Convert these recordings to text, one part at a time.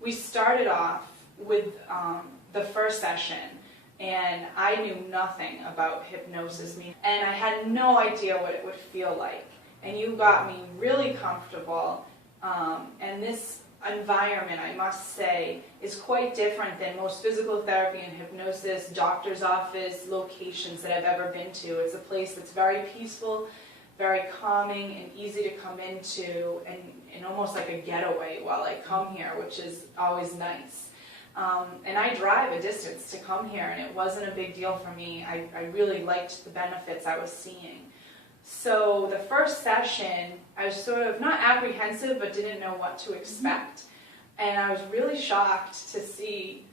We started off with the first session, and I knew nothing about hypnosis, and I had no idea what it would feel like. And you got me really comfortable, and this environment, I must say, is quite different than most physical therapy and hypnosis, doctor's office locations that I've ever been to. It's a place that's very peaceful, very calming, and easy to come into, and almost like a getaway while I come here, which is always nice. And I drive a distance to come here, and it wasn't a big deal for me. I really liked the benefits I was seeing. So the first session, I was sort of not apprehensive, but didn't know what to expect. And I was really shocked to see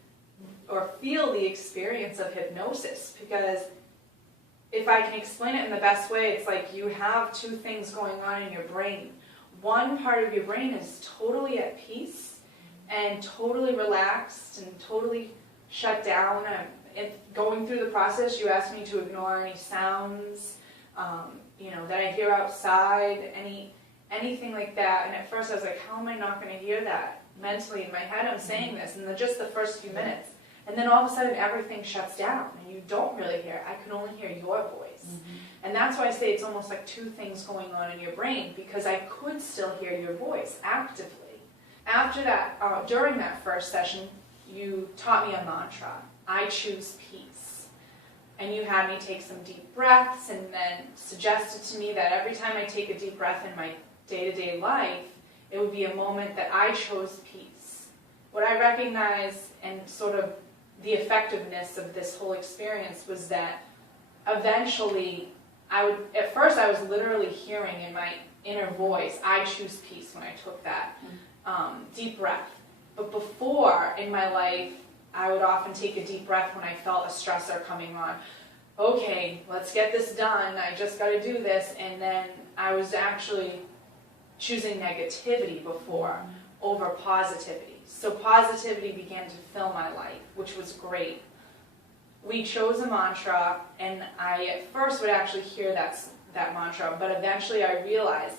or feel the experience of hypnosis, because if I can explain it in the best way, it's like you have two things going on in your brain. One part of your brain is totally at peace and totally relaxed and totally shut down. And going through the process, you asked me to ignore any sounds, that I hear outside, anything like that. And at first I was like, how am I not going to hear that? Mentally in my head I'm saying this, and just the first few minutes. And then all of a sudden everything shuts down, and you don't really hear it. I can only hear your voice. And that's why I say it's almost like two things going on in your brain, because I could still hear your voice actively. After that, during that first session, you taught me a mantra, I choose peace. And you had me take some deep breaths, and then suggested to me that every time I take a deep breath in my day-to-day life, it would be a moment that I chose peace. What I recognized, and sort of the effectiveness of this whole experience, was that eventually at first I was literally hearing in my inner voice, I choose peace, when I took that deep breath. But before, in my life, I would often take a deep breath when I felt a stressor coming on. Okay, let's get this done, I just got to do this. And then I was actually choosing negativity before over positivity. So positivity began to fill my life, which was great. We chose a mantra, and I at first would actually hear that mantra, but eventually I realized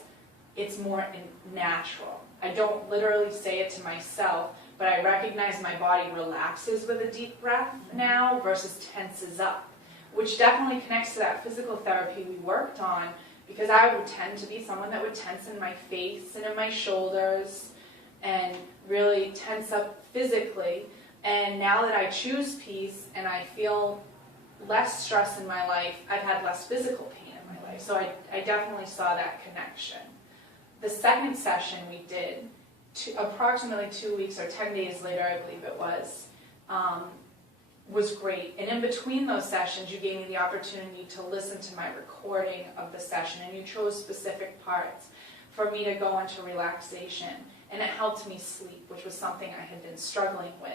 it's more natural. I don't literally say it to myself, but I recognize my body relaxes with a deep breath now versus tenses up, which definitely connects to that physical therapy we worked on, because I would tend to be someone that would tense in my face and in my shoulders and really tense up physically. And now that I choose peace and I feel less stress in my life, I've had less physical pain in my life. So I definitely saw that connection. The second session we did, approximately 2 weeks or 10 days later, I believe it was great. And in between those sessions, you gave me the opportunity to listen to my recording of the session, and you chose specific parts for me to go into relaxation. And it helped me sleep, which was something I had been struggling with.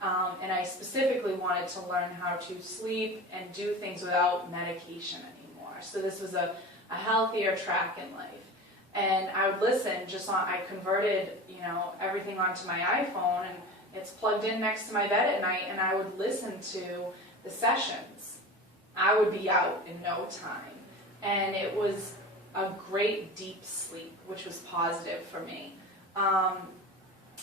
And I specifically wanted to learn how to sleep and do things without medication anymore. So this was a healthier track in life. And I would listen I converted, everything onto my iPhone, and it's plugged in next to my bed at night, and I would listen to the sessions. I would be out in no time. And it was a great deep sleep, which was positive for me.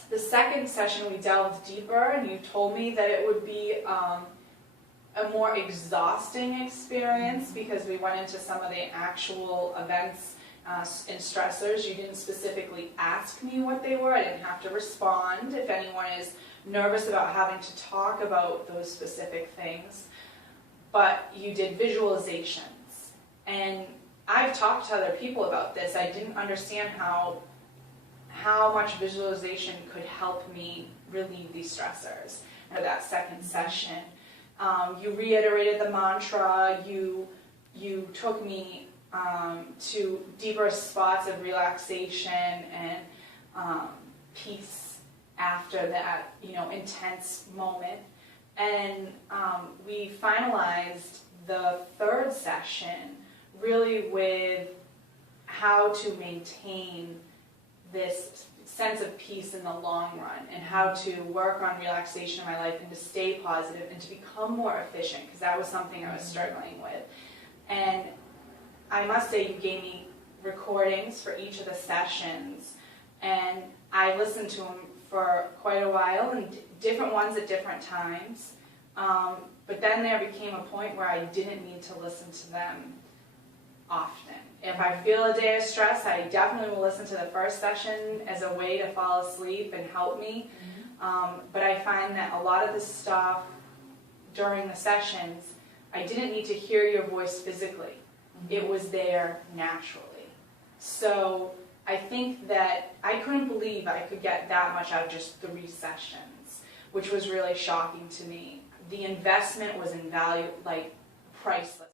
The second session we delved deeper, and you told me that it would be a more exhausting experience, because we went into some of the actual events and stressors. You didn't specifically ask me what they were. I didn't have to respond if anyone is nervous about having to talk about those specific things. But you did visualizations. And I've talked to other people about this. I didn't understand how much visualization could help me relieve these stressors. For that second session, you reiterated the mantra. You took me to deeper spots of relaxation and peace after that, intense moment. And we finalized the third session really with how to maintain this sense of peace in the long run, and how to work on relaxation in my life and to stay positive and to become more efficient, because that was something I was struggling with. And I must say, you gave me recordings for each of the sessions, and I listened to them for quite a while, and different ones at different times. But then there became a point where I didn't need to listen to them often. If I feel a day of stress, I definitely will listen to the first session as a way to fall asleep and help me. But I find that a lot of the stuff during the sessions, I didn't need to hear your voice physically. It was there naturally. So I think that I couldn't believe I could get that much out of just 3 sessions, which was really shocking to me. The investment was invaluable, like priceless.